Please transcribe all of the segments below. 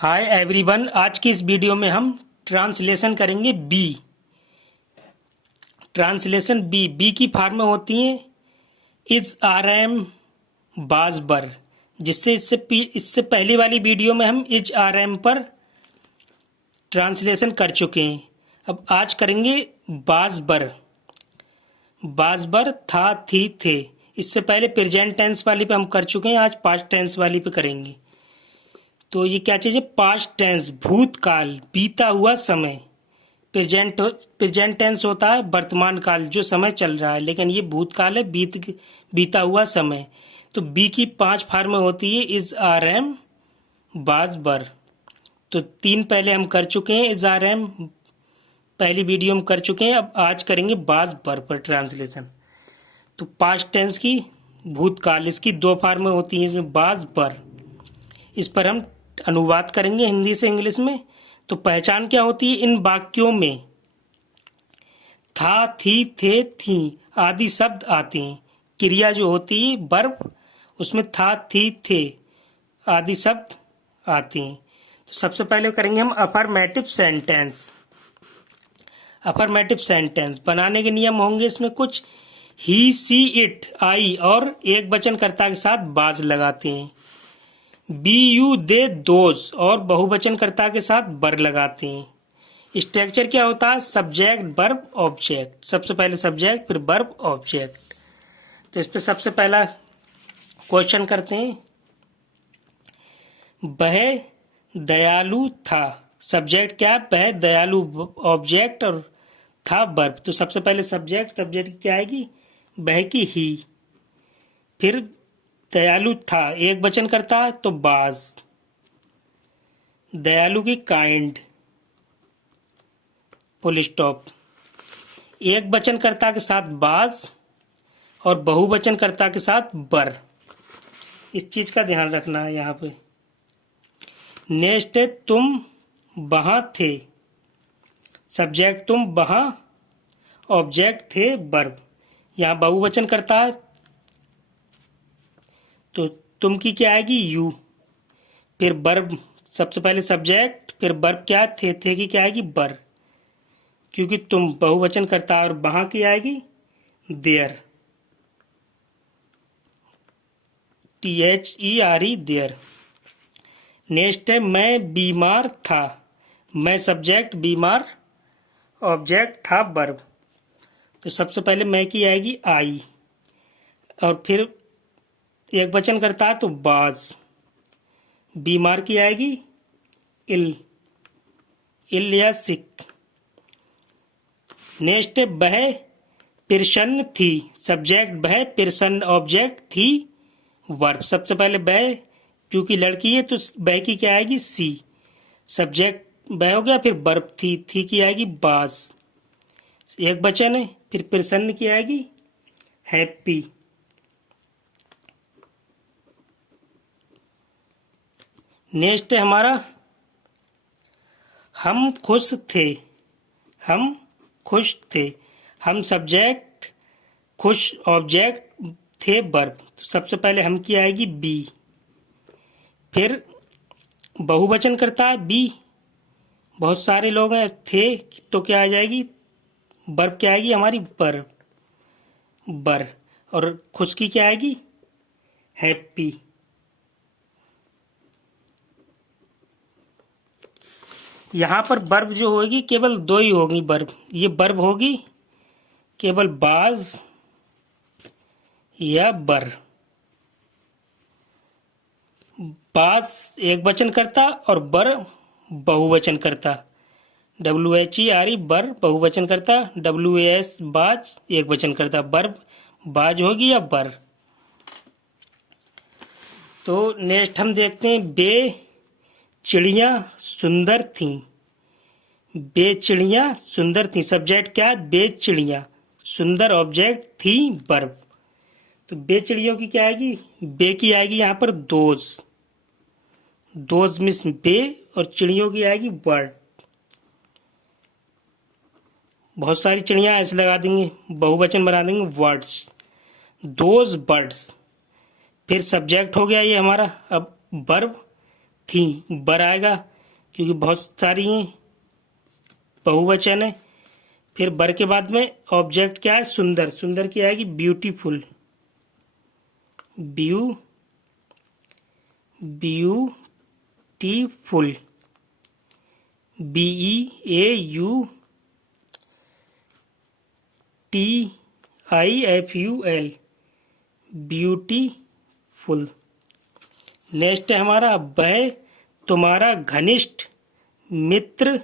Hi everyone, आज की इस वीडियो में हम ट्रांसलेशन करेंगे बी। ट्रांसलेशन बी की फॉर्म में होती हैं इज आर एम बाज बर, जिससे इससे पहली वाली वीडियो में हम इज आर एम पर ट्रांसलेशन कर चुके हैं। अब आज करेंगे बाज बर। बाज बर था थी थे। इससे पहले प्रेजेंट टेंस वाली पे हम कर चुके हैं, आज पास्ट टेंस वाली पे करेंगे। तो ये क्या चीज़ है? पास्ट टेंस, भूतकाल, बीता हुआ समय। प्रेजेंट टेंस होता है वर्तमान काल, जो समय चल रहा है, लेकिन ये भूतकाल है, बीता हुआ समय। तो बी की 5 फॉर्म होती है इज आर एम बाज बर। तो 3 पहले हम कर चुके हैं, इज आर एम पहली वीडियो में कर चुके हैं। अब आज करेंगे बाज बर पर ट्रांसलेशन। तो पास्ट टेंस की भूतकाल, इसकी 2 फॉर्म होती हैं इसमें, बाज बर। इस पर हम अनुवाद करेंगे हिंदी से इंग्लिश में। तो पहचान क्या होती है इन वाक्यों में? था, थी, थे, थी आदि शब्द आते हैं। क्रिया जो होती है वर्ब, उसमें था, थी, थे आदि शब्द आते हैं। तो सबसे पहले करेंगे हम अफर्मेटिव सेंटेंस। अफर्मेटिव सेंटेंस बनाने के नियम होंगे इसमें कुछ। ही, सी, इट, आई और एक वचनकर्ता के साथ बाज लगाते हैं। बी, यू, दे, दोज और बहुवचनकर्ता के साथ बर लगाते हैं। स्ट्रक्चर क्या होता है? Subject, verb, object. सबसे पहले सब्जेक्ट, फिर वर्ब, ऑब्जेक्ट। तो इस पे सबसे पहला क्वेश्चन करते हैं। वह दयालु था। सब्जेक्ट क्या? वह दयालु, ऑब्जेक्ट, और था वर्ब। तो सबसे पहले सब्जेक्ट की क्या आएगी? वह की ही। फिर दयालु था, एक वचन करता है तो बाज। दयालु की काइंड, फुल स्टॉप। एक वचनकर्ता के साथ बाज और बहुवचनकर्ता के साथ बर। इस चीज का ध्यान रखना है यहाँ पे। नेक्स्ट है तुम वहां थे। सब्जेक्ट तुम वहां, ऑब्जेक्ट थे वर्ब। यहाँ बहुवचन करता है तो तुम की क्या आएगी? यू। फिर वर्ब, सबसे पहले सब्जेक्ट, फिर वर्ब क्या? थे की क्या आएगी? बर। क्योंकि तुम बहुवचन करता है और वहां की आएगी देयर, THERE, देयर। नेक्स्ट है मैं बीमार था। मैं सब्जेक्ट, बीमार ऑब्जेक्ट, था वर्ब। तो सबसे पहले मैं की आएगी आई, और फिर एक वचन करता है तो बाज। बीमार की आएगी इल या सिक। नेक्स्ट है वह प्रसन्न थी। सब्जेक्ट वह, प्रसन्न ऑब्जेक्ट, थी वर्ब। सबसे पहले वह, क्योंकि लड़की है तो वह की क्या आएगी? सी। सब्जेक्ट वह हो गया, फिर वर्ब थी की आएगी बाज। एक वचन है, फिर प्रसन्न की आएगी हैप्पी। नेक्स्ट है हमारा हम खुश थे। हम खुश थे। हम सब्जेक्ट, खुश ऑब्जेक्ट, थे वर्ब। तो सबसे पहले हम की आएगी बी। फिर बहुवचन करता है बी, बहुत सारे लोग हैं, थे तो क्या आ जाएगी? वर्ब क्या आएगी हमारी? बर। और खुश की क्या आएगी? हैप्पी। यहाँ पर वर्ब जो होगी केवल 2 ही होगी वर्ब। ये वर्ब होगी केवल बाज या बर। बाज एक वचन करता और बर बहुवचन करता। WHERE बर बहुवचन करता, WAS बाज एक वचन करता। वर्ब बाज होगी या बर। तो नेक्स्ट हम देखते हैं बे चिड़िया सुंदर थीं। बे चिड़िया सुंदर थी। सब्जेक्ट क्या है? बे चिड़िया, सुंदर ऑब्जेक्ट, थी वर्ब। तो बे चिड़ियों की क्या आएगी? बे की आएगी यहाँ पर दोज मिस बे, और चिड़ियों की आएगी बर्ड। बहुत सारी चिड़िया ऐसे लगा देंगे, बहुवचन बना देंगे वर्ड्स, दोज बर्ड्स। फिर सब्जेक्ट हो गया ये हमारा। अब वर्ब थी, बर आएगा, क्योंकि बहुत सारी हैं, बहुवचन है। फिर बर के बाद में ऑब्जेक्ट क्या है, सुंदर। सुंदर की आएगी beautiful, beautiful, BEAUTIFUL, beautiful. Next है हमारा वह तुम्हारा घनिष्ठ मित्र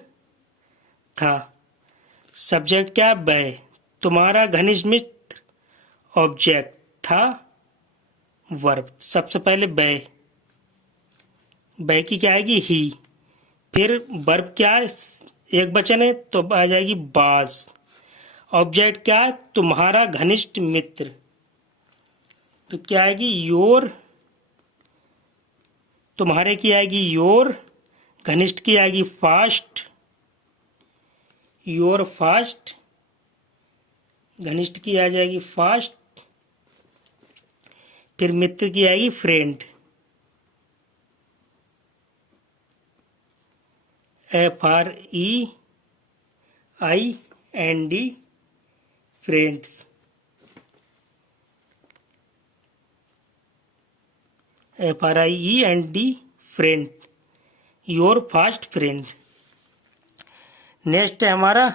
था। सब्जेक्ट क्या है, वह तुम्हारा घनिष्ठ मित्र, ऑब्जेक्ट था वर्ब। सबसे पहले वह की क्या आएगी, ही। फिर वर्ब क्या है, एक वचन है तो आ जाएगी बाज। ऑब्जेक्ट क्या है, तुम्हारा घनिष्ठ मित्र, तो क्या आएगी योर। तुम्हारे की आएगी योर, घनिष्ठ की आएगी फास्ट, योर फास्ट, घनिष्ठ की आ जाएगी फास्ट। फिर मित्र की आएगी friend, FREIND, friends. FRIEND, friend, your fast friend. Next है हमारा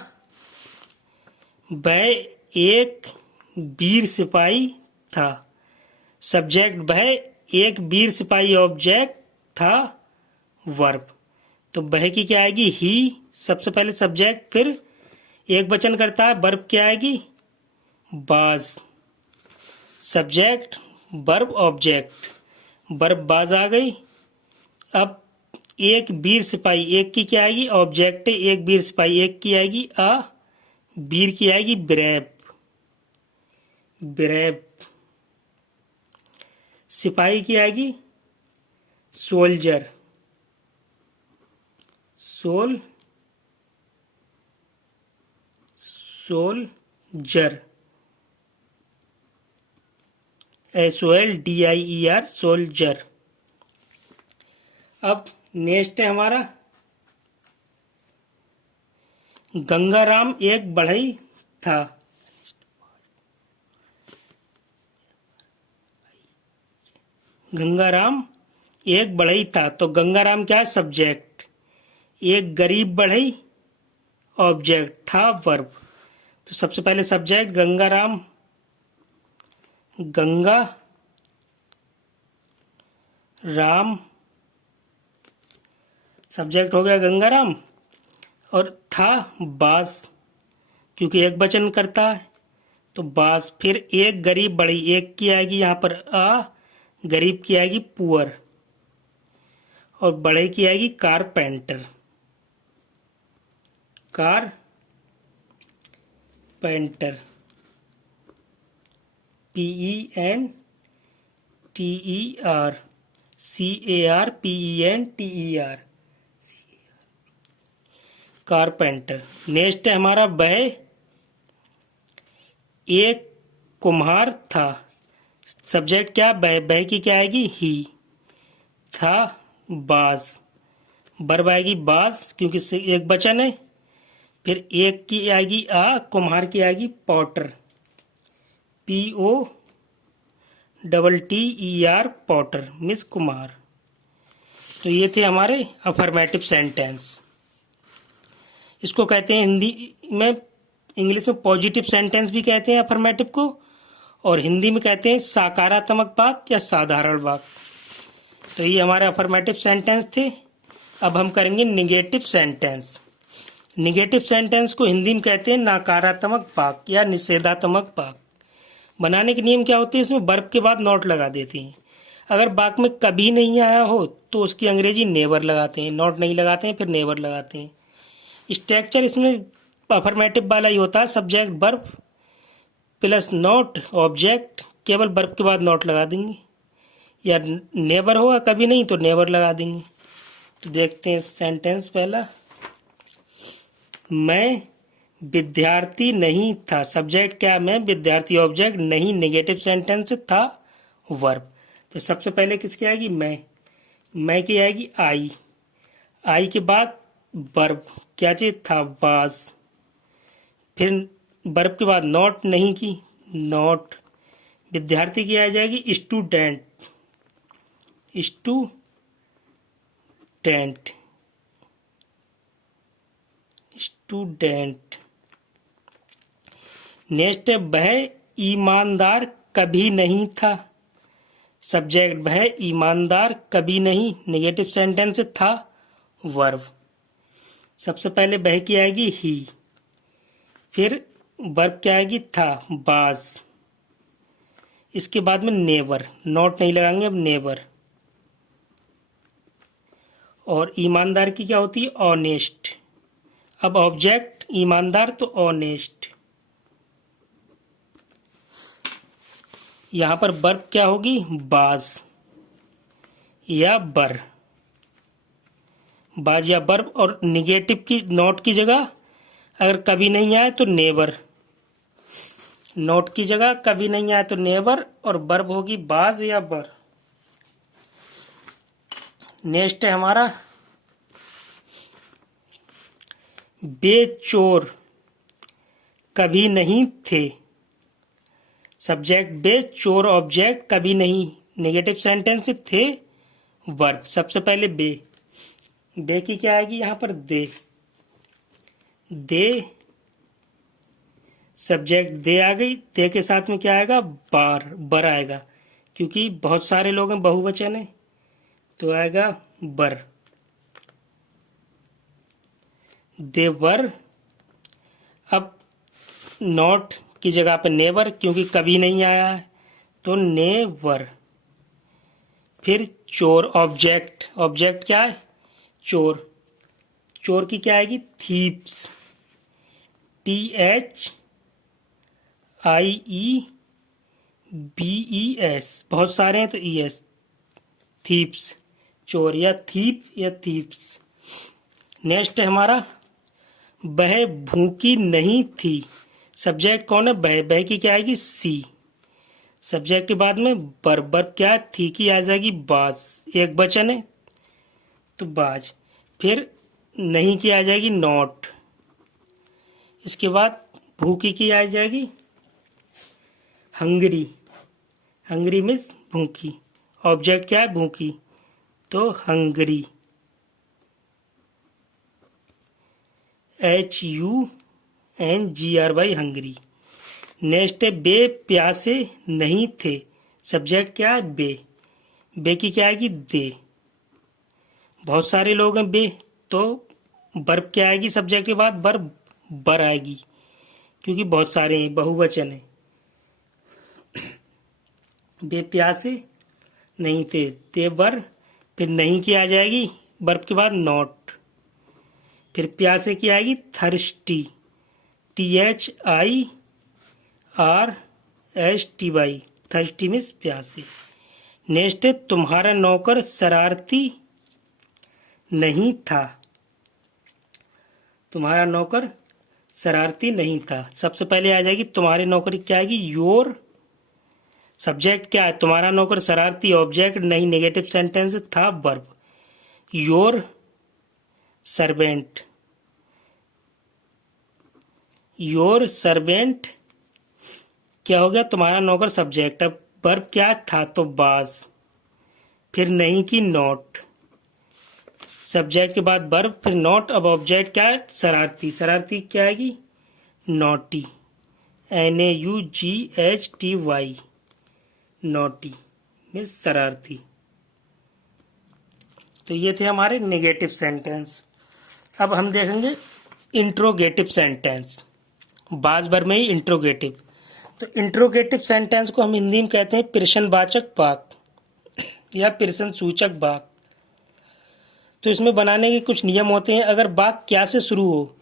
वह एक वीर सिपाही था। सब्जेक्ट वह एक वीर सिपाही, ऑब्जेक्ट था वर्ब। तो वह की क्या आएगी, ही। सबसे पहले सब्जेक्ट, फिर एक वचन करता है, वर्ब क्या आएगी बाज। सब्जेक्ट वर्ब ऑब्जेक्ट, वर्ब बाज आ गई। अब एक वीर सिपाही, एक की क्या आएगी ऑब्जेक्ट है, एक वीर सिपाही, एक की आएगी वीर की आएगी ब्रेव, ब्रेव। सिपाही की आएगी सोल्जर, सोल्जर, SOLDIER, सोल्जर। अब नेक्स्ट है हमारा गंगाराम एक बढ़ई था। गंगाराम एक बढ़ई था, तो गंगाराम क्या है सब्जेक्ट, एक गरीब बढ़ई, ऑब्जेक्ट था वर्ब। तो सबसे पहले सब्जेक्ट गंगाराम, गंगा राम, सब्जेक्ट हो गया गंगाराम, और था बास, क्योंकि एक वचन करता है तो बास। फिर एक गरीब बढ़ई, एक की आएगी यहाँ पर गरीब की आएगी पुअर, और बढ़ई की आएगी carpenter, carpenter, PENTER, carpenter. Next है हमारा वह एक कुम्हार था। सब्जेक्ट क्या, वह की क्या आएगी ही, था बाज, वर्ब आएगी बाज क्योंकि एक वचन है। फिर एक की आएगी कुम्हार की आएगी Potter, POTTER, Potter, miss Kumar. तो ये थे हमारे अफर्मेटिव सेंटेंस। इसको कहते हैं हिंदी में, इंग्लिश में पॉजिटिव सेंटेंस भी कहते हैं अफर्मेटिव को, और हिंदी में कहते हैं सकारात्मक वाक्य या साधारण वाक्य। तो ये हमारे अफर्मेटिव सेंटेंस थे। अब हम करेंगे निगेटिव सेंटेंस। निगेटिव सेंटेंस को हिंदी में कहते हैं नकारात्मक वाक्य या निषेधात्मक वाक्य। बनाने के नियम क्या होते हैं, इसमें वर्ब के बाद नॉट लगा देते हैं। अगर वाक्य में कभी नहीं आया हो तो उसकी अंग्रेजी नेवर लगाते हैं, नॉट नहीं लगाते हैं फिर नेवर लगाते हैं। स्ट्रक्चर इसमें अफर्मेटिव वाला ही होता है, subject verb plus not object, केवल वर्ब के बाद नॉट लगा देंगे, या नेवर होगा कभी नहीं तो नेवर लगा देंगे। तो देखते हैं सेंटेंस पहला, मैं विद्यार्थी नहीं था। सब्जेक्ट क्या, मैं विद्यार्थी, ऑब्जेक्ट नहीं, नेगेटिव सेंटेंस था वर्ब। तो सबसे पहले किसकी आएगी, मैं की आएगी आई के बाद वर्ब, क्या चीज था, वाज। फिर वर्ब के बाद नॉट, नहीं की, नॉट। विद्यार्थी की आ जाएगी स्टूडेंट, स्टूडेंट, स्टूडेंट। नेक्स्ट है वह ईमानदार कभी नहीं था। सब्जेक्ट वह ईमानदार कभी नहीं, नेगेटिव सेंटेंस था, वर्ब। सबसे पहले वह की आएगी ही, फिर वर्ब क्या आएगी था, बाज। इसके बाद में नेवर, नॉट नहीं लगाएंगे अब, नेवर। और ईमानदार की क्या होती है, ऑनेस्ट। अब ऑब्जेक्ट ईमानदार तो ऑनेस्ट। यहां पर वर्ब क्या होगी, बाज या बर, बाज या वर्ब। और निगेटिव की, नॉट की जगह अगर कभी नहीं आए तो नेवर, नॉट की जगह कभी नहीं आए तो नेवर, और वर्ब होगी बाज या बर। नेक्स्ट है हमारा बेचोर कभी नहीं थे। सब्जेक्ट बे, चोर ऑब्जेक्ट, कभी नहीं नेगेटिव सेंटेंस थे, वर्ब। सबसे पहले बे की क्या आएगी यहां पर, दे, दे। सब्जेक्ट दे आ गई, दे के साथ में क्या आएगा, बार, बर आएगा, क्योंकि बहुत सारे लोग हैं, बहुवचन है तो आएगा बर, देवर। अब नॉट की जगह पे नेवर, क्योंकि कभी नहीं आया है तो नेवर। फिर चोर ऑब्जेक्ट, ऑब्जेक्ट क्या है, चोर। चोर की क्या आएगी, थीप्स, THIEBES, बहुत सारे हैं तो ES, थीप्स, चोर या थीप या थीप्स। नेक्स्ट है हमारा वह भूखी नहीं थी। सब्जेक्ट कौन है, वह की क्या आएगी, सी। सब्जेक्ट के बाद में वर्ब क्या, थी की आ जाएगी बाज, एक वचन है तो बाज। फिर नहीं की आ जाएगी नॉट। इसके बाद भूखी की आ जाएगी हंगरी, हंगरी मीन्स भूखी। ऑब्जेक्ट क्या है, भूखी, तो हंगरी, HUNGRY, हंगरी। नेक्स्ट है बे प्यासे नहीं थे। सब्जेक्ट क्या है, बे की क्या आएगी, दे। बहुत सारे लोग हैं बे, तो वर्ब क्या आएगी, सब्जेक्ट के बाद वर्ब बर आएगी, क्योंकि बहुत सारे हैं, बहुवचन है। बे प्यासे नहीं थे, ते बर। फिर नहीं की आ जाएगी वर्ब के बाद नॉट। फिर प्यासे की आएगी थर्स्टी, THIRSTY, थर्स्टी मीन्स प्यासे। नेक्स्ट है तुम्हारा नौकर शरारती नहीं था। तुम्हारा नौकर शरारती नहीं था। सबसे पहले आ जाएगी तुम्हारे नौकर, क्या आएगी, योर। सब्जेक्ट क्या है, तुम्हारा नौकर शरारती, ऑब्जेक्ट नहीं नेगेटिव सेंटेंस था, verb. Your servant, your servant क्या हो गया, तुम्हारा नौकर सब्जेक्ट। अब वर्ब क्या था, तो बाज। फिर नहीं की नॉट, सब्जेक्ट के बाद वर्ब, फिर नॉट। अब ऑब्जेक्ट क्या है, शरारती, शरारती क्या आएगी, नॉटी, NAUGHTY, नॉटी मीन्स शरारती। तो ये थे हमारे नेगेटिव सेंटेंस। अब हम देखेंगे इंट्रोगेटिव सेंटेंस, बाज बर में ही इंट्रोगेटिव। तो इंट्रोगेटिव सेंटेंस को हम हिंदी में कहते हैं प्रश्नवाचक वाक्य या प्रश्न सूचक वाक्य। तो इसमें बनाने के कुछ नियम होते हैं। अगर वाक्य क्या से शुरू हो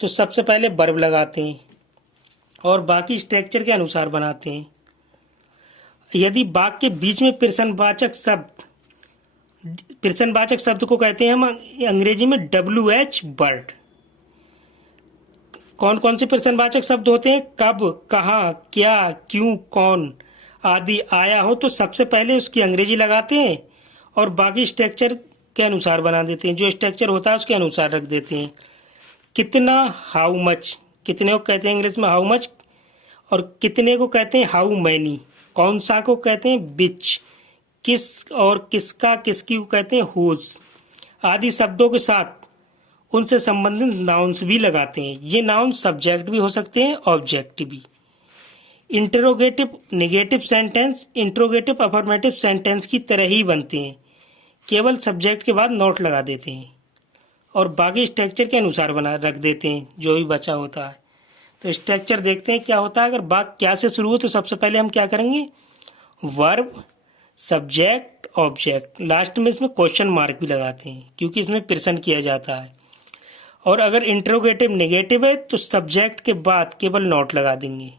तो सबसे पहले वर्ब लगाते हैं और बाकी स्ट्रक्चर के अनुसार बनाते हैं। यदि वाक्य के बीच में प्रश्नवाचक शब्द को कहते हैं हम अंग्रेजी में WH वर्ड। कौन कौन से प्रश्नवाचक शब्द होते हैं, कब, कहाँ, क्या, क्यों, कौन आदि आया हो तो सबसे पहले उसकी अंग्रेजी लगाते हैं और बाकी स्ट्रक्चर के अनुसार बना देते हैं, जो स्ट्रक्चर होता है उसके अनुसार रख देते हैं। कितना, हाउ मच, कितने को कहते हैं इंग्लिश में हाउ मच, और कितने को कहते हैं हाउ मैनी, कौन सा को कहते हैं विच, किस और किसका किसकी को कहते हैं हुज, आदि शब्दों के साथ उनसे संबंधित नाउन्स भी लगाते हैं। ये नाउन सब्जेक्ट भी हो सकते हैं, ऑब्जेक्ट भी। Interrogative negative sentence interrogative affirmative sentence की तरह ही बनते हैं, केवल सब्जेक्ट के बाद नोट लगा देते हैं और बाकी स्ट्रक्चर के अनुसार बना रख देते हैं जो भी बचा होता है। तो स्ट्रक्चर देखते हैं क्या होता है। अगर बात क्या से शुरू हो तो सबसे पहले हम क्या करेंगे, वर्ब, सब्जेक्ट, ऑब्जेक्ट, लास्ट में इसमें क्वेश्चन मार्क भी लगाते हैं क्योंकि इसमें प्रश्न किया जाता है। और अगर इंटरोगेटिव नेगेटिव है तो सब्जेक्ट के बाद केवल नोट लगा देंगे।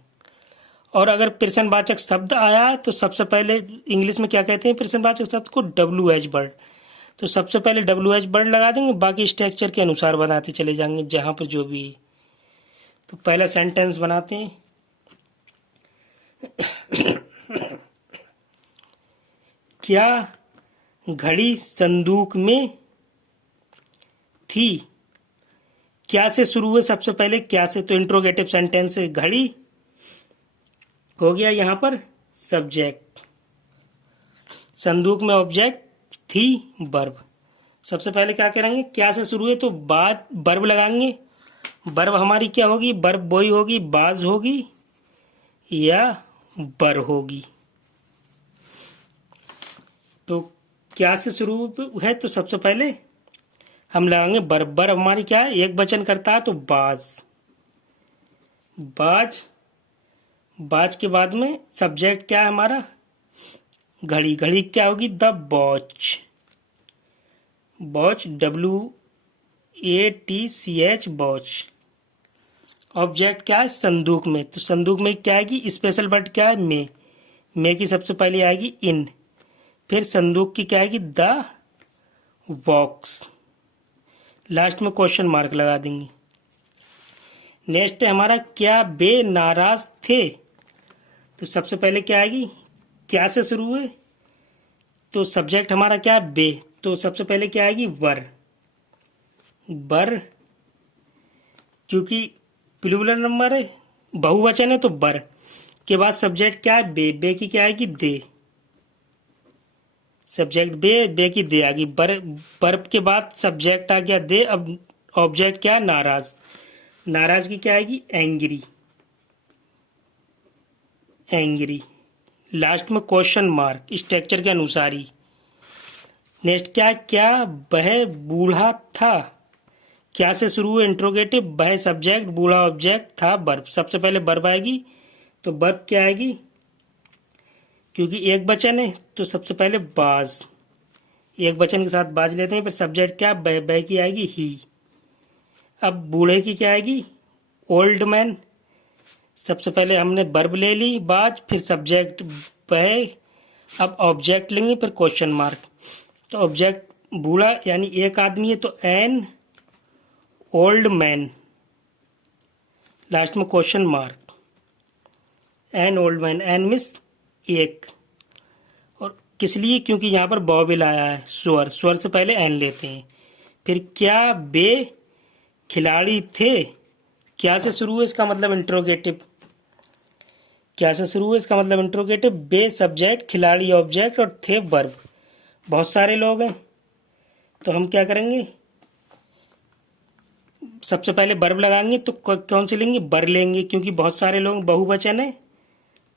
और अगर प्रश्नवाचक शब्द आया है तो सबसे पहले इंग्लिश में क्या कहते हैं प्रश्नवाचक शब्द को, WH वर्ड, तो सबसे पहले WH वर्ड लगा देंगे, बाकी स्ट्रक्चर के अनुसार बनाते चले जाएंगे जहाँ पर जो भी है। तो पहला सेंटेंस बनाते हैं। क्या घड़ी संदूक में थी। क्या से शुरू हुए सबसे पहले, क्या से, तो इंट्रोगेटिव सेंटेंस है। घड़ी हो गया यहाँ पर सब्जेक्ट, संदूक में ऑब्जेक्ट, थी वर्ब। सबसे पहले क्या करेंगे, क्या से शुरू है तो बाद वर्ब लगाएंगे। वर्ब हमारी क्या होगी, वर्ब बोई होगी, बाज होगी या बर होगी। तो क्या से शुरू है तो सबसे पहले हम लगाएंगे वर्ब। वर्ब हमारी क्या है, एक वचन करता है तो बाज, बाज। बाज के बाद में सब्जेक्ट क्या है हमारा, घड़ी। घड़ी क्या होगी, the watch, watch, WATCH watch. Object क्या है, संदूक में, तो संदूक में क्या आएगी, स्पेशल वर्ड क्या है, में की सबसे पहले आएगी इन, फिर संदूक की क्या आएगी, द बॉक्स, लास्ट में क्वेश्चन मार्क लगा देंगे। नेक्स्ट है हमारा, क्या वे नाराज थे। तो सबसे पहले क्या आएगी, क्या से शुरू हुए तो सब्जेक्ट हमारा क्या है, वे, तो सबसे पहले क्या आएगी, वर, बर, क्योंकि प्लूरल नंबर है, बहुवचन है तो बर के बाद सब्जेक्ट क्या है, बे की क्या आएगी, दे, सब्जेक्ट बे की दे आ गई। वर्ब के बाद सब्जेक्ट आ गया दे, अब ऑब्जेक्ट क्या है, नाराज, नाराज की क्या आएगी, एंग्री, एंग्री, लास्ट में क्वेश्चन मार्क स्ट्रक्चर के अनुसार ही। नेक्स्ट क्या, क्या वह बूढ़ा था। क्या से शुरू हुए इंट्रोगेटिव, वह सब्जेक्ट, बूढ़ा ऑब्जेक्ट, था वर्ब। सबसे पहले वर्ब आएगी तो वर्ब क्या आएगी, क्योंकि एक वचन है तो सबसे पहले बाज, एक वचन के साथ बाज लेते हैं, फिर सब्जेक्ट क्या, वह की आएगी ही। अब बूढ़े की क्या आएगी, ओल्ड मैन। सबसे पहले हमने वर्ब ले ली बाज, फिर सब्जेक्ट वह, अब ऑब्जेक्ट लेंगे फिर क्वेश्चन मार्क। तो ऑब्जेक्ट बूढ़ा यानी एक आदमी है तो एन ओल्ड मैन, लास्ट में question mark, an old man, an miss एक, और किस लिए, क्योंकि यहाँ पर बॉबिल आया है, स्वर, स्वर से पहले एन लेते हैं। फिर क्या वे खिलाड़ी थे। क्या से शुरू है इसका मतलब इंट्रोगेटिव, क्या से शुरू है इसका मतलब इंट्रोगेटिव, बे सब्जेक्ट, खिलाड़ी ऑब्जेक्ट और थे वर्ब। बहुत सारे लोग हैं तो हम क्या करेंगे, सबसे पहले वर्ब लगाएंगे तो कौन से लेंगे, बर लेंगे, क्योंकि बहुत सारे लोग, बहुवचन है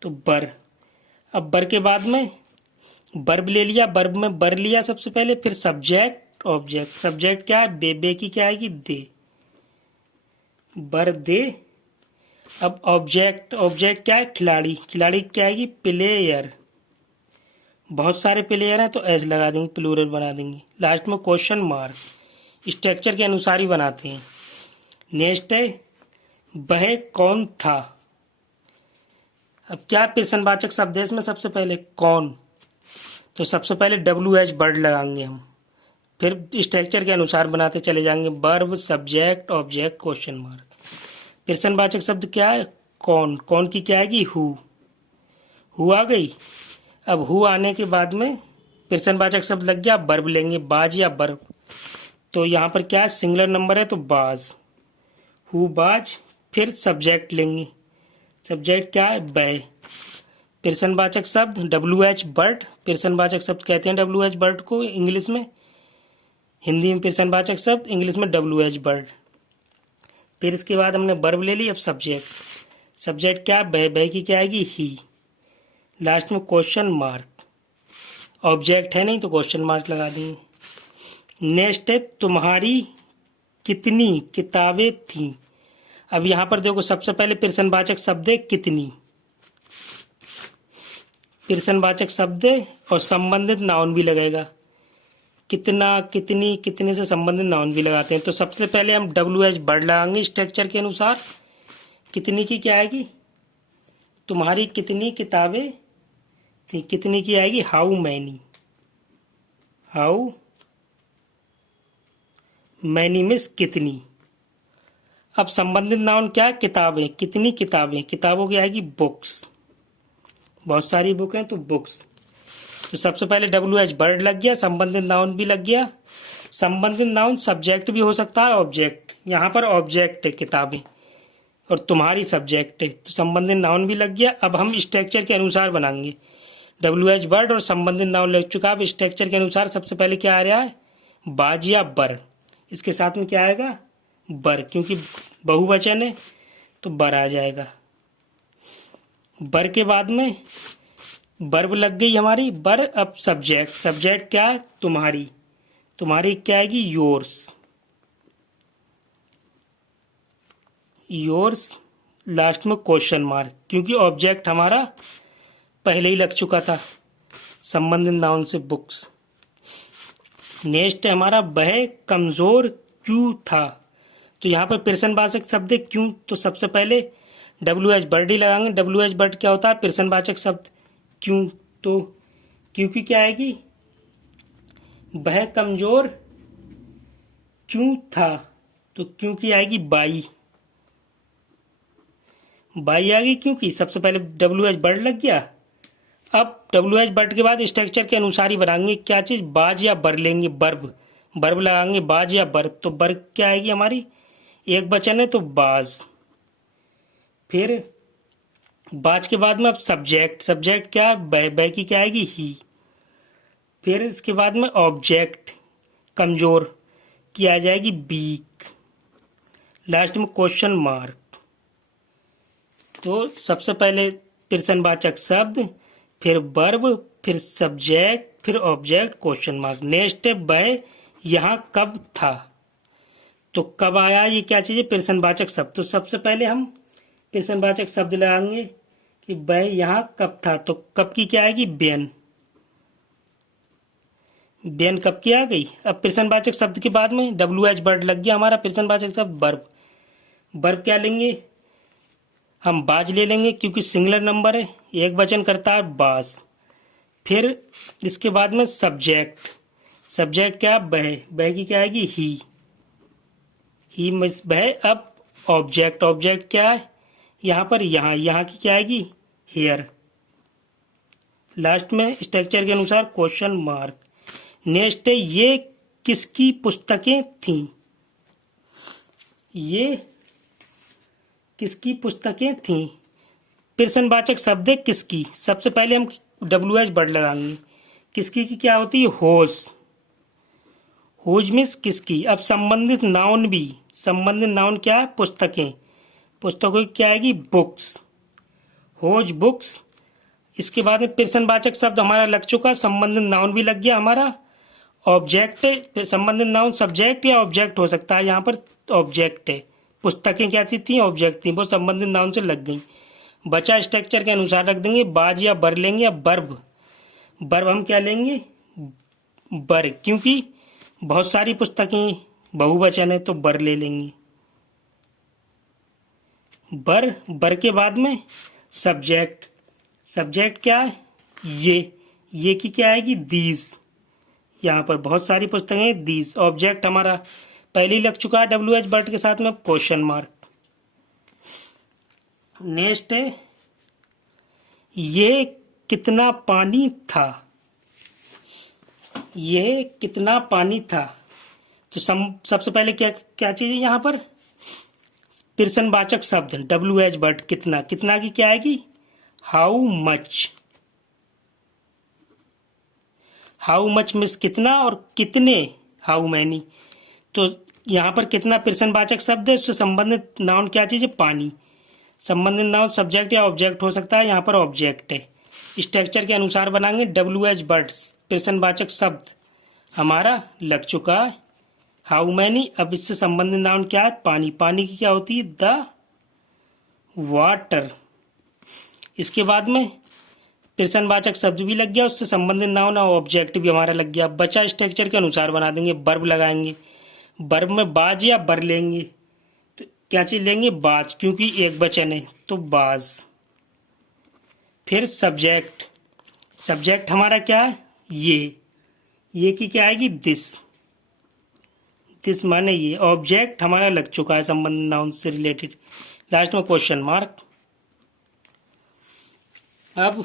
तो बर। अब बर के बाद में वर्ब ले लिया, वर्ब में बर लिया सबसे पहले, फिर सब्जेक्ट ऑब्जेक्ट, सब्जेक्ट क्या है, बे की क्या आएगी, दे, बर दे। अब ऑब्जेक्ट, ऑब्जेक्ट क्या है, खिलाड़ी, खिलाड़ी क्या आएगी, प्लेयर, बहुत सारे प्लेयर हैं तो एस लगा देंगे, प्लूरल बना देंगे, लास्ट में क्वेश्चन मार्क। स्ट्रक्चर के अनुसार ही बनाते हैं। नेक्स्ट है, वह कौन था। अब क्या प्रश्नवाचक शब्द है इसमें, सबसे पहले कौन, तो सबसे पहले WH वर्ड लगाएंगे हम, फिर स्ट्रक्चर के अनुसार बनाते चले जाएंगे, verb, subject, object, question mark. प्रश्नवाचक शब्द क्या है, कौन, कौन की क्या आएगी, हु आ गई। अब हु आने के बाद में पर्सनवाचक शब्द लग गया, वर्ब लेंगे बाज या वर्ब। तो यहाँ पर क्या है, सिंगुलर नंबर है तो बाज, हु बाज। फिर सब्जेक्ट लेंगे, सब्जेक्ट क्या है, वह। पर्सनवाचक शब्द WH बर्ड, पर्सनवाचक शब्द कहते हैं WH बर्ड को इंग्लिश में, हिंदी में पर्सनवाचक शब्द, इंग्लिश में WH बर्ड। फिर इसके बाद हमने वर्ब ले ली। अब सब्जेक्ट, सब्जेक्ट क्या है, वह की क्या आएगी, ही। लास्ट में क्वेश्चन मार्क, ऑब्जेक्ट है नहीं तो क्वेश्चन मार्क लगा देंगे। नेक्स्ट है तुम्हारी कितनी किताबें थीं। अब यहाँ पर देखो सबसे पहले पर्सनवाचक शब्द है कितनी, पर्सनवाचक शब्द है और संबंधित नाउन भी लगेगा। कितना, कितनी, कितने से संबंधित नाउन भी लगाते हैं। तो सबसे पहले हम WH वर्ड लगाएंगे स्ट्रक्चर के अनुसार। कितनी की क्या आएगी, तुम्हारी कितनी किताबें थी। कितनी की आएगी how many, how many means कितनी। अब संबंधित नाउन क्या है, किताबें, कितनी किताबें, किताबों की आएगी बुक्स, बहुत सारी बुक हैं तो बुक्स। तो सबसे पहले WH वर्ड लग गया, संबंधित नाउन भी लग गया। संबंधित नाउन सब्जेक्ट भी हो सकता है, ऑब्जेक्ट। यहाँ पर ऑब्जेक्ट है किताबें और तुम्हारी सब्जेक्ट है, तो संबंधित नाउन भी लग गया। अब हम स्ट्रक्चर के अनुसार बनाएंगे। WH वर्ड और संबंधित नाउन लग चुका। अब स्ट्रक्चर के अनुसार सबसे पहले क्या आ रहा है, बाज या बर। इसके साथ में क्या आएगा, बर, क्योंकि बहुवचन है तो बर आ जाएगा। बर के बाद में वर्ब लग गई हमारी, बर। अब सब्जेक्ट, सब्जेक्ट क्या है, तुम्हारी, तुम्हारी क्या आएगी, योर्स, योर्स। लास्ट में क्वेश्चन मार्क, क्योंकि ऑब्जेक्ट हमारा पहले ही लग चुका था संबंधित नाउन से, बुक्स। नेक्स्ट है हमारा वह कमजोर क्यों था। तो यहाँ पर पर्सनवाचक शब्द है क्यों, तो सबसे पहले WH वर्ड ही लगाएंगे। WH वर्ड क्या होता है, पर्सनवाचक शब्द क्यों। तो क्यों की क्या आएगी, वह कमजोर क्यों था, तो क्यों की आएगी बाई, बाई आ गई क्योंकि सबसे पहले WH वर्ड लग गया। अब WH वर्ड के बाद स्ट्रक्चर के अनुसार ही बनाएंगे क्या चीज, बाज या बर लेंगे, वर्ब, वर्ब लगाएंगे बाज या बर। तो बर क्या आएगी हमारी, एक वचन है तो बाज। फिर बाज के बाद में अब सब्जेक्ट, सब्जेक्ट क्या है, बै की क्या आएगी, ही। फिर इसके बाद में ऑब्जेक्ट, कमजोर की आ जाएगी, बीक। लास्ट में क्वेश्चन मार्क। तो सबसे पहले पर्सनवाचक शब्द, फिर वर्ब, फिर सब्जेक्ट, फिर ऑब्जेक्ट, क्वेश्चन मार्क। नेक्स्ट है वह यहाँ कब था। तो कब आया, ये क्या चीज़ है, पर्सनवाचक शब्द। तो सबसे पहले हम पर्सनवाचक शब्द लगाएंगे कि वह यहाँ कब था। तो कब की क्या आएगी, बेन, बेन कब की आ गई। अब पर्सनवाचक शब्द के बाद में WH वर्ड लग गया हमारा, पर्सनवाचक शब्द वर्ब। वर्ब क्या लेंगे, हम बाज ले लेंगे क्योंकि सिंगुलर नंबर है, एक वचन करता है बाज। फिर इसके बाद में सब्जेक्ट, सब्जेक्ट क्या, वह की क्या आएगी, ही मिस वह। अब ऑब्जेक्ट, ऑब्जेक्ट क्या है यहाँ पर, यहाँ की क्या आएगी, हेयर। लास्ट में स्ट्रक्चर के अनुसार क्वेश्चन मार्क। नेक्स्ट है ये किसकी पुस्तकें थीं, ये किसकी पुस्तकें थीं। पर्सनवाचक शब्द है किसकी। सबसे पहले हम WH वर्ड लगाएंगे। किसकी की क्या होती है, होज, होज मीन्स किसकी। अब संबंधित नाउन भी, संबंधित नाउन क्या है, पुस्तकें, पुस्तकों की क्या आएगी, बुक्स, होज बुक्स। इसके बाद में पर्सनवाचक शब्द हमारा लग चुका, संबंधित नाउन भी लग गया हमारा। ऑब्जेक्ट, फिर संबंधित नाउन सब्जेक्ट या ऑब्जेक्ट हो सकता है, यहाँ पर ऑब्जेक्ट है। पुस्तकें क्या थी, ऑब्जेक्ट थी, वो संबंधित नाउन से लग गई। बचा स्ट्रक्चर के अनुसार रख देंगे, बाज या बर लेंगे। या वर्ब, वर्ब हम क्या लेंगे, बर, क्योंकि बहुत सारी पुस्तकें बहुवचन है तो बर ले लेंगे, बर। बर के बाद में सब्जेक्ट, सब्जेक्ट क्या है, ये की क्या आएगी, दीज। यहाँ पर बहुत सारी पुस्तकें, दीज। ऑब्जेक्ट हमारा पहले ही लग चुका है WH वर्ड के साथ में, क्वेश्चन मार्क। नेक्स्ट है ये कितना पानी था। ये कितना पानी था। तो सबसे पहले क्या क्या चीज़ है यहाँ पर, प्रश्नवाचक शब्द WH बट कितना, कितना की क्या आएगी, how much. How much means कितना, और कितने हाउ मैनी। तो यहाँ पर कितना प्रश्नवाचक शब्द है, उससे संबंधित नाउन क्या चीज़ है, पानी। संबंधित नाउन सब्जेक्ट या ऑब्जेक्ट हो सकता है, यहाँ पर ऑब्जेक्ट है। स्ट्रक्चर के अनुसार बनाएंगे। WH बर्ड्स प्रश्नवाचक शब्द हमारा लग चुका है। हाउ मैनी, अब इससे संबंधित नाउन क्या है, पानी। पानी की क्या होती है, द वाटर। इसके बाद में प्रश्नवाचक शब्द भी लग गया, उससे संबंधित नाउन और ऑब्जेक्ट भी हमारा लग गया। बचा स्ट्रक्चर के अनुसार बना देंगे। वर्ब लगाएंगे, वर्ब में बाज या बर लेंगे। तो क्या चीज़ लेंगे, बाज, क्योंकि एक वचन है तो बाज। फिर सब्जेक्ट, सब्जेक्ट हमारा क्या है, ये की क्या आएगी, दिस। दिस माने ये। ऑब्जेक्ट हमारा लग चुका है संबंधित नाउन से रिलेटेड। लास्ट में क्वेश्चन मार्क। अब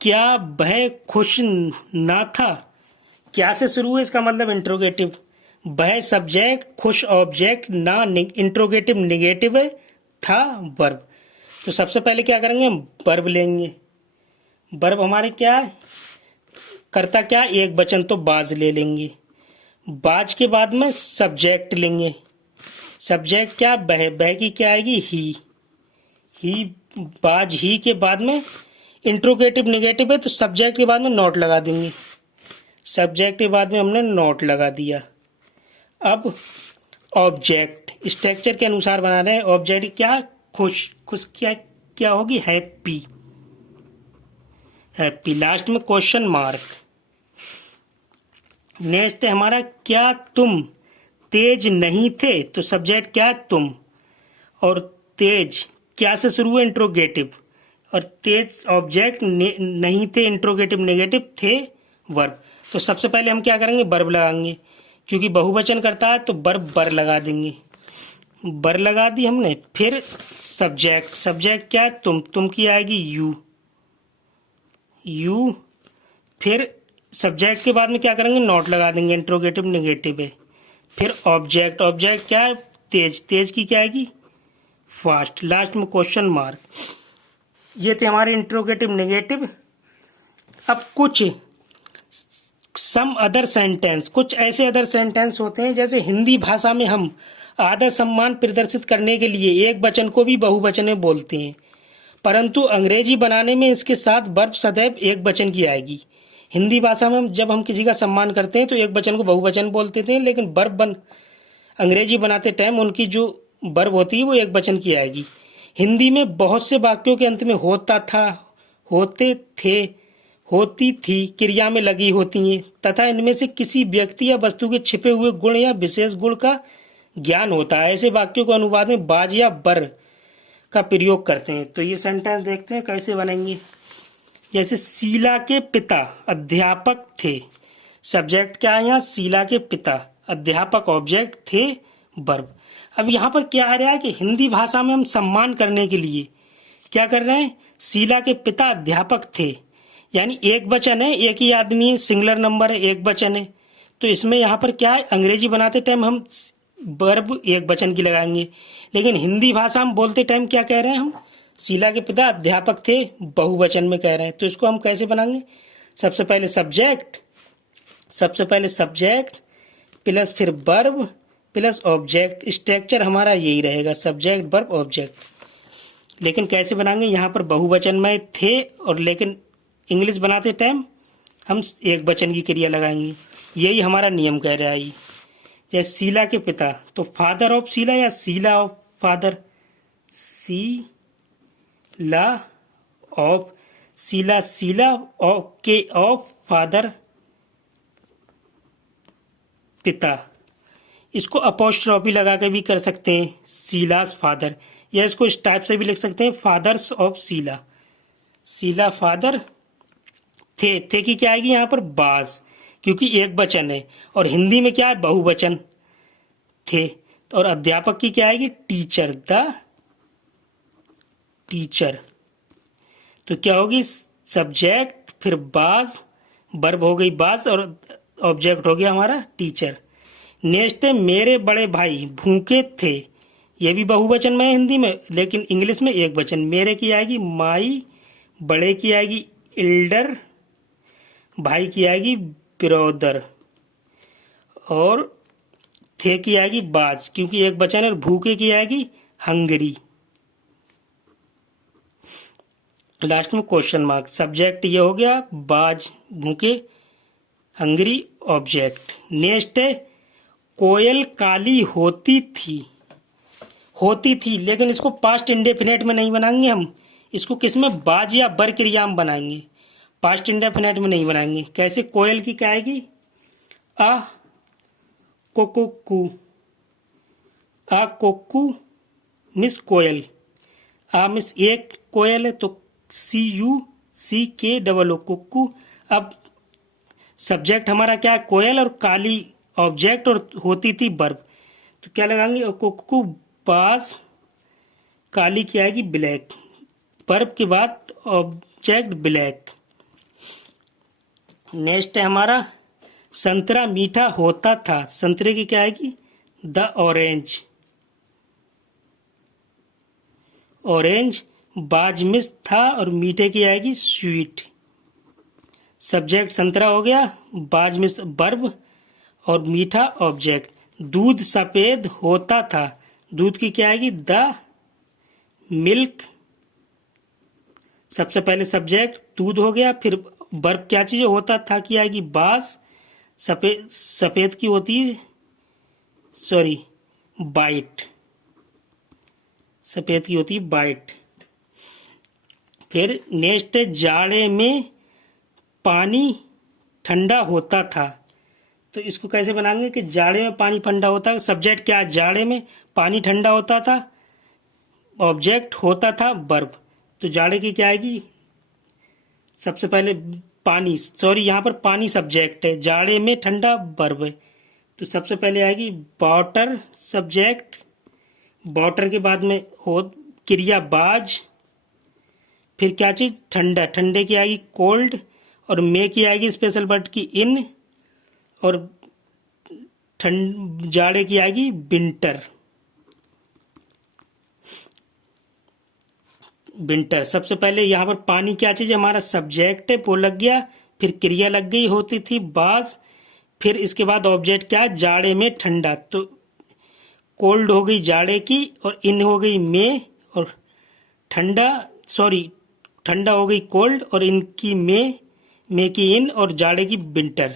क्या वह खुश ना था, क्या से शुरू है, इसका मतलब इंट्रोगेटिव। वह सब्जेक्ट, खुश ऑब्जेक्ट, ना इंट्रोगेटिव निगेटिव है, था वर्ब। तो सबसे पहले क्या करेंगे, वर्ब लेंगे। वर्ब हमारे क्या है, करता क्या, एक वचन तो बाज ले लेंगे। बाज के बाद में सब्जेक्ट लेंगे। सब्जेक्ट क्या, बह की क्या आएगी, ही। बाज ही के बाद में इंट्रोगेटिव निगेटिव है तो सब्जेक्ट के बाद में नॉट लगा देंगे। सब्जेक्ट के बाद में हमने नॉट लगा दिया। अब ऑब्जेक्ट स्ट्रक्चर के अनुसार बना रहे हैं। ऑब्जेक्ट क्या, खुश। खुश क्या क्या होगी, हैप्पी। हैप्पी। लास्ट में क्वेश्चन मार्क। नेक्स्ट है हमारा, क्या तुम तेज नहीं थे, तो सब्जेक्ट क्या, तुम। और तेज क्या से शुरू है, इंट्रोगेटिव। और तेज ऑब्जेक्ट, नहीं थे इंट्रोगेटिव नेगेटिव, थे वर्ब। तो सबसे पहले हम क्या करेंगे, वर्ब लगाएंगे, क्योंकि बहुवचन करता है तो वर्ब बर लगा देंगे। बर लगा दी हमने। फिर सब्जेक्ट, सब्जेक्ट क्या, तुम की आएगी यू। फिर सब्जेक्ट के बाद में क्या करेंगे, नॉट लगा देंगे, इंट्रोगेटिव नेगेटिव है। फिर ऑब्जेक्ट, ऑब्जेक्ट क्या है, तेज की क्या आएगी, फास्ट। लास्ट में क्वेश्चन मार्क। ये थे हमारे इंट्रोगेटिव नेगेटिव। अब कुछ सम अदर सेंटेंस, कुछ ऐसे अदर सेंटेंस होते हैं जैसे हिंदी भाषा में हम आदर सम्मान प्रदर्शित करने के लिए एक वचन को भी बहुवचन में बोलते हैं, परंतु अंग्रेजी बनाने में इसके साथ वर्ब सदैव एक वचन की आएगी। हिंदी भाषा में जब हम किसी का सम्मान करते हैं तो एक वचन को बहुवचन बोलते थे, लेकिन अंग्रेजी बनाते टाइम उनकी जो वर्ब होती है वो एक वचन की आएगी। हिंदी में बहुत से वाक्यों के अंत में होता था, होते थे, होती थी क्रिया में लगी होती हैं तथा इनमें से किसी व्यक्ति या वस्तु के छिपे हुए गुण या विशेष गुण का ज्ञान होता है। ऐसे वाक्यों को अनुवाद में बाज या बर का प्रयोग करते हैं। तो ये सेंटेंस देखते हैं कैसे बनेंगे। जैसे शीला के पिता अध्यापक थे, सब्जेक्ट क्या है यहाँ, शीला के पिता, अध्यापक ऑब्जेक्ट, थे वर्ब। अब यहाँ पर क्या आ रहा है कि हिंदी भाषा में हम सम्मान करने के लिए क्या कर रहे हैं, शीला के पिता अध्यापक थे, यानी एक वचन है, एक ही आदमी है, सिंगुलर नंबर है, एक वचन है। तो इसमें यहाँ पर क्या है, अंग्रेजी बनाते टाइम हम वर्ब एक वचन की लगाएंगे, लेकिन हिंदी भाषा हम बोलते टाइम क्या कह रहे हैं, हम शीला के पिता अध्यापक थे बहुवचन में कह रहे हैं। तो इसको हम कैसे बनाएंगे, सबसे पहले सब्जेक्ट प्लस फिर वर्ब प्लस ऑब्जेक्ट। स्ट्रक्चर हमारा यही रहेगा, सब्जेक्ट वर्ब ऑब्जेक्ट। लेकिन कैसे बनाएंगे, यहाँ पर बहुवचन में थे और लेकिन इंग्लिश बनाते टाइम हम एक वचन की क्रिया लगाएंगे। यही हमारा नियम कह रहा है। जैसे शीला के पिता, तो फादर ऑफ शीला या Sheela of father, Sheela of Sheela of father पिता। इसको अपोस्ट्रॉफी लगा के भी कर सकते हैं, शीलास फादर, या इसको इस टाइप से भी लिख सकते हैं, fathers of Sheela. Sheela father थे की क्या आएगी यहाँ पर, बाज, क्योंकि एक वचन है, और हिंदी में क्या है, बहुवचन थे। और अध्यापक की क्या आएगी, टीचर, द टीचर। तो क्या होगी, सब्जेक्ट फिर बाज वर्ब हो गई बाज और ऑब्जेक्ट हो गया हमारा टीचर। नेक्स्ट है मेरे बड़े भाई भूखे थे। ये भी बहुवचन में है हिंदी में, लेकिन इंग्लिश में एक वचन। मेरे की आएगी माई, बड़े की आएगी एल्डर, भाई की आएगी ब्रदर, और थे की आएगी बाज, क्योंकि एक वचन है। और भूखे की आएगी हंगरी। लास्ट में क्वेश्चन मार्क। सब्जेक्ट ये हो गया बाज, भूखे, हंगरी, ऑब्जेक्ट। नेक्स्ट है कोयल काली होती थी। होती थी, लेकिन इसको पास्ट इंडेफिनेट में नहीं बनाएंगे हम। इसको किस में, बाज या बर क्रिया में बनाएंगे, पास्ट इंडेफिनेट में नहीं बनाएंगे। कैसे? कोयल की क्या आएगी? आ कोकू, आ कोकू मिस कोयल। आ मिस एक कोयल है तो CUCK कुक्कू। अब सब्जेक्ट हमारा क्या है? कोयल, और काली ऑब्जेक्ट, और होती थी वर्ब। तो क्या लगाएंगे? कुक्कू बाज, काली की आएगी ब्लैक, वर्ब के बाद ऑब्जेक्ट ब्लैक। नेक्स्ट है हमारा संतरा मीठा होता था। संतरे की क्या आएगी? The orange, orange. बाज मिस था, और मीठे की आएगी स्वीट। सब्जेक्ट संतरा हो गया, बाज मिस वर्ब, और मीठा ऑब्जेक्ट। दूध सफेद होता था। दूध की क्या आएगी? The milk. सबसे पहले सब्जेक्ट दूध हो गया, फिर वर्ब क्या चीज होता था की आएगी बाज। सफेद, सफेद की होती है सॉरी वाइट, सफेद की होती है वाइट। फिर नेक्स्ट है जाड़े में पानी ठंडा होता था। तो इसको कैसे बनाएंगे कि जाड़े में पानी ठंडा होता है। सब्जेक्ट क्या है? जाड़े में पानी ठंडा होता था, ऑब्जेक्ट होता था वर्ब। तो जाड़े की क्या आएगी? सबसे पहले पानी, सॉरी यहाँ पर पानी सब्जेक्ट है, जाड़े में ठंडा वर्ब है। तो सबसे पहले आएगी वाटर सब्जेक्ट, वाटर के बाद में हो क्रिया बाज, फिर क्या चीज? ठंडा, ठंडे की आएगी कोल्ड, और मे की आएगी स्पेशल वर्ड की इन, और जाड़े की आएगी विंटर, विंटर। सबसे पहले यहाँ पर पानी क्या चीज है? हमारा सब्जेक्ट है, वो लग गया, फिर क्रिया लग गई होती थी बाज, फिर इसके बाद ऑब्जेक्ट क्या है? जाड़े में ठंडा। तो कोल्ड हो गई जाड़े की, और इन हो गई मे, और ठंडा सॉरी ठंडा हो गई कोल्ड, और इनकी मे की इन, और जाड़े की विंटर।